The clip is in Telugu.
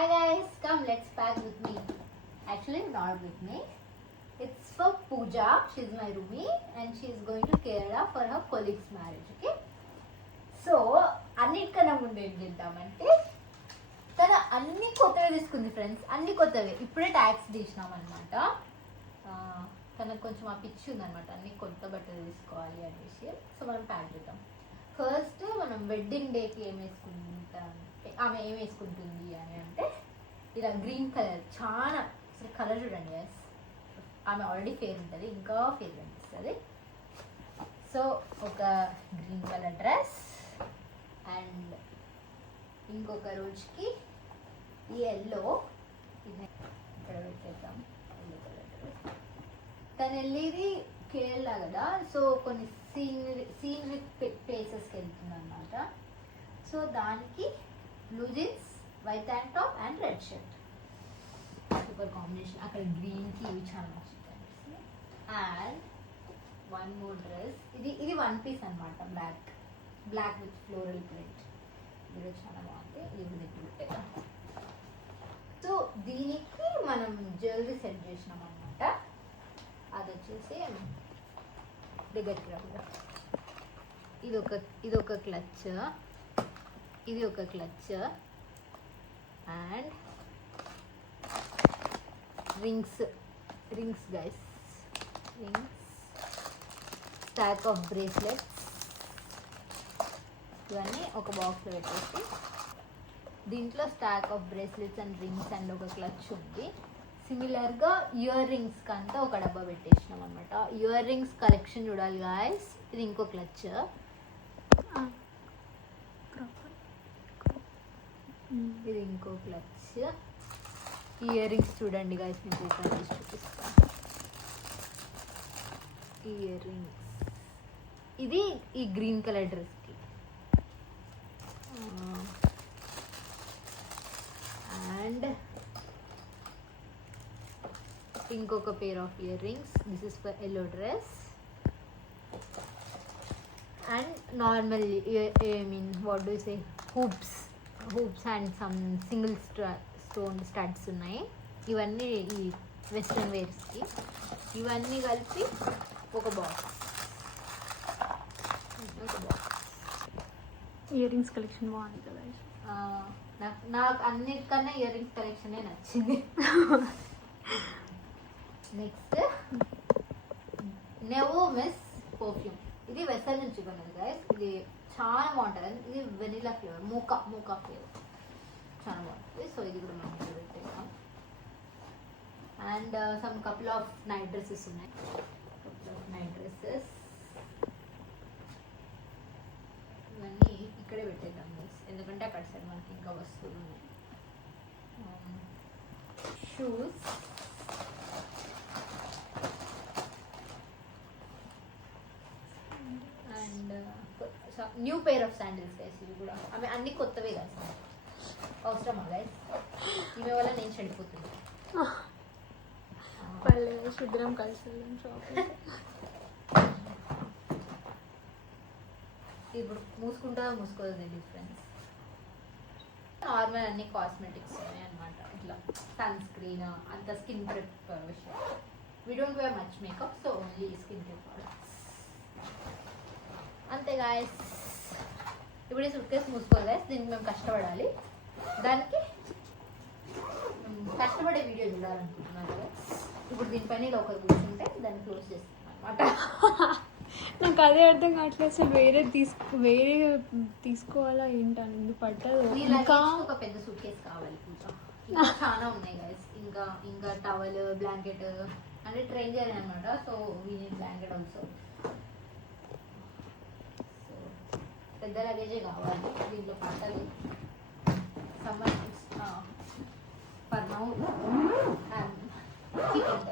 Hi guys, come let's pack with me. Actually not with me. It's for Pooja. She's my roomie and she's going to Kerala for her colleague's marriage. Okay. So అన్నిటికన్నా ముందు ఏం చేద్దామంటే తన అన్ని కొత్తగా తీసుకుంది ఫ్రెండ్స్, అన్ని కొత్తవే. ఇప్పుడే ట్యాక్స్ తీసినాం అనమాట. తనకు కొంచెం ఆ పిచ్చి ఉందనమాట, అన్ని కొత్త బట్టలు తీసుకోవాలి అనేసి. సో మనం ప్యాక్ చేద్దాం. ఫస్ట్ మనం వెడ్డింగ్ డేకి ఏం వేసుకుంటాం, ఆమె ఏం వేసుకుంటుంది అని అంటే ఇలా గ్రీన్ కలర్. చాలా అసలు కలర్ చూడండి గైస్, ఆమె ఆల్రెడీ ఫేర్ ఉంటుంది, ఇంకా ఫేర్ కనిపిస్తుంది. సో ఒక గ్రీన్ కలర్ డ్రెస్ అండ్ ఇంకొక రోజుకి ఈ ఎల్లో, ఇది ఇక్కడ పెట్టేద్దాం. Yellow colour dress. తను వెళ్ళేది కేరళ కదా, సో కొన్ని సీనరీ ప్లేసెస్కి వెళ్తుంది అనమాట. సో దానికి blue jeans, white hand top and red shirt, super combination. అక్కడ గ్రీన్కి ఇవి చాలా నచ్చుతాయి. అండ్ వన్ మోర్ డ్రెస్, ఇది వన్ పీస్ అనమాట, బ్లాక్ విత్ ఫ్లోరల్ ప్రింట్. ఇది చాలా బాగుంది. ఇది దగ్గర పెట్టేద్దాం. సో దీనికి మనం జ్యువెలరీ సెట్ చేసినాం అనమాట. అది వచ్చేసి దగ్గరికి రాకుండా ఇది ఒక క్లచ్, ఇది ఒక clutch and rings guys, rings, stock of bracelets. ఇవన్నీ ఒక బాక్స్లో పెట్టేసి దీంట్లో stock of bracelets and rings and ఒక క్లచ్ ఉంది. సిమిలర్గా ఇయర్ రింగ్స్ కంతా ఒక డబ్బా పెట్టేసినాం అనమాట. ఇయర్ రింగ్స్ కలెక్షన్ చూడాలి గాయస్. ఇది ఇంకో క్లచ్, ఇది ఇంకో క్లచ్. ఇయర్ రింగ్స్ చూడండి గాయస్, మీకు ఓపెన్ చేసి చూపిస్తాను. ఇయర్ రింగ్స్, ఇది ఈ గ్రీన్ కలర్ డ్రెస్కి. అండ్ ఇంకొక pair of ear rings. This is for yellow dress. And normal what do say hoops and some single stone studs ఉన్నాయి. ఇవన్నీ ఈ వెస్ట్రన్ వేర్స్కి. ఇవన్నీ కలిపి ఒక బాక్స్. ఇయర్ రింగ్స్ కలెక్షన్ బాగుంది కదా. నాకు అన్నిటికన్నా ఇయర్ రింగ్స్ కలెక్షనే నచ్చింది. నెక్స్ట్ నెవో మిస్ పర్ఫ్యూమ్. ఇది వెస్సల్ నుంచి కొన్నది గైస్. ఇది చాలా బాగుంటుంది. ఇది వెనిలా ఫ్లేవర్, మూకా ఫ్లేవర్, చాలా బాగుంటుంది. సో ఇది కూడా మనం ఇక్కడ పెట్టేస్తాం. And some couple of night dresses ఉన్నాయి. ఇవన్నీ ఇక్కడే పెట్టేద్దాం గైస్, ఎందుకంటే అక్కడ సైడ్ మనకి ఇంకా వస్తువులు ఉన్నాయి. Shoes, and new pair of sandals guys. ఇవి కూడా ఆమె అన్ని కొత్తవే గైస్. అవసరమా గైస్? ఈమె వల్ల నేను చెడిపోతుంది. శుద్రం కలిసి షాపింగ్. ఇప్పుడు మూసుకుంటుందో మూసుకోదో తెలియదు ఫ్రెండ్స్. నార్మల్ అన్ని కాస్మెటిక్స్ ఉన్నాయి అనమాట. ఇట్లా సన్ స్క్రీన్, అంత స్కిన్ ప్రెప్ విషయం. We don't wear much makeup, so only skin prep products అంతే గాయస్. ఇప్పుడు ఈ సూట్ కేసు మూసుకోవాలి గాయస్. దీనికి మేము కష్టపడాలి. దానికి కష్టపడే వీడియో చూడాలనుకుంటున్నాను కదా. ఇప్పుడు దీనిపైన ఇలా ఒకరు కూర్చుంటే దాన్ని క్లోజ్ చేస్తాను అనమాట. నాకు అదే అర్థం కావట్లేదు అసలు. వేరే తీసుకోవాలా ఏంటని, ఇది పట్టదు. ఇంకా ఒక పెద్ద సూట్ కేసు కావాలి. చాలా ఉన్నాయి గైస్. ఇంకా టవల్, బ్లాంకెట్ అంటే ట్రైన్ చేయాలి అనమాట. So we need blanket also. So పెద్ద లగేజే కావాలి. దీంట్లో పట్టదు. Summer for now keeping